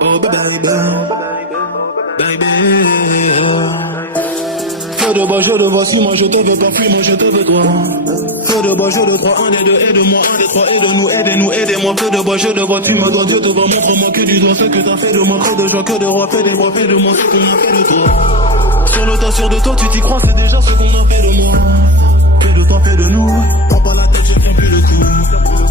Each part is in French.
oh baby. Feu de bois, je le vois, si moi je te veux pas, puis moi je te veux toi. Feu de bois, je le crois, un des deux, aide-moi, un des trois, aide-nous, aidez-nous, aidez-moi. Feu de bois, je le vois, tu me dois, Dieu te voit, montre-moi que du doigt ce que t'as fait de moi. Que de joie, que de roi, fais des rois, fais de moi ce qu'on a fait de toi. Sur le tas, sûr de toi, tu t'y crois, c'est déjà ce qu'on a fait de moi. Fais de toi, fais de nous, prends pas la tête, je tiens plus le tout.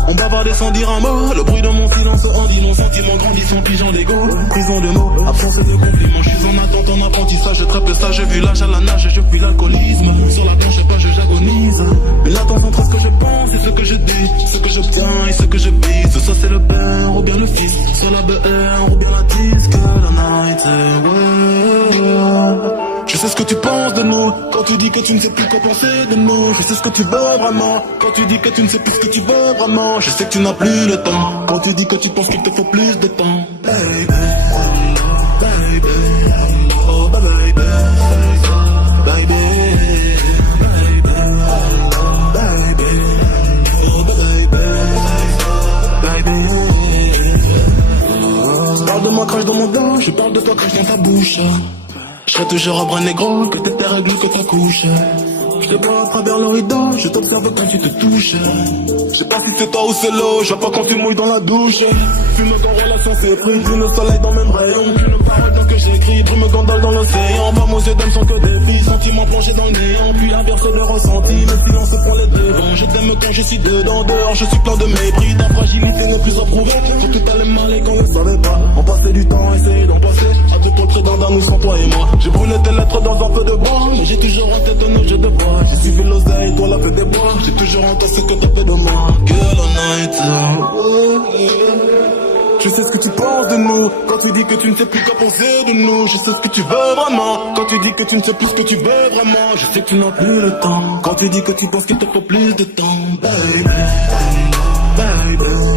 On bavardait sans dire un mot, le bruit de mon silence en dit mon sentiment grandissant, pigeon d'ego, prison de mots, absence de compliments, je suis en attente, en apprentissage, je trappe ça, j'ai vu l'âge à la nage, je fuis l'alcoolisme, sur la planche page j'agonise, une latence entre ce que je pense et ce que je dis, ce que j'obtiens et ce que je bise, soit c'est le père ou bien le fils, soit la BR ou bien la disque, la night, ouais. Je sais ce que tu penses de nous, quand tu dis que tu ne sais plus quoi penser de nous. Je sais ce que tu veux vraiment, quand tu dis que tu ne sais plus ce que tu veux vraiment. Je sais que tu n'as plus le temps, quand tu dis que tu penses qu'il te faut plus de temps. Baby, baby, oh baby, baby, baby, oh baby. Je parle de moi, crache dans mon dos, je parle de toi, crache dans ta bouche. Je serai toujours un bras négro, que t'es règles, que ta couche. Je te vois à travers le rideau, je t'observe quand tu te touches. Je sais pas si c'est toi ou c'est l'eau, je vois pas quand tu mouilles dans la douche. Fume quand relation s'est prise, le soleil dans le même rayon. Une parole dans que j'écris, brume gondole dans l'océan. Pas aux yeux d'âme sont que des filles, sentiments plongés dans le néant. Puis inverse de ressenti, le silence prend les devants. Je t'aime quand je suis dedans, dehors je suis plein de mépris. Ta fragilité n'est plus à prouver, surtout t'allais mal et qu'on ne savait pas. On passait du temps, essayer d'en passer à tout autre d'un nous sans toi et moi. J'ai brûlé tes lettres dans un feu de bois, mais j'ai toujours en tête un objet de bois. J'ai suivi l'oseille, toi la fête des bois. J'ai toujours en tête ce que t'as fait de moi. Girl all night, je sais ce que tu penses de nous, quand tu dis que tu ne sais plus quoi penser de nous. Je sais ce que tu veux vraiment, quand tu dis que tu ne sais plus ce que tu veux vraiment. Je sais que tu n'as plus le temps, quand tu dis que tu penses qu'il te faut plus de temps. Baby, baby.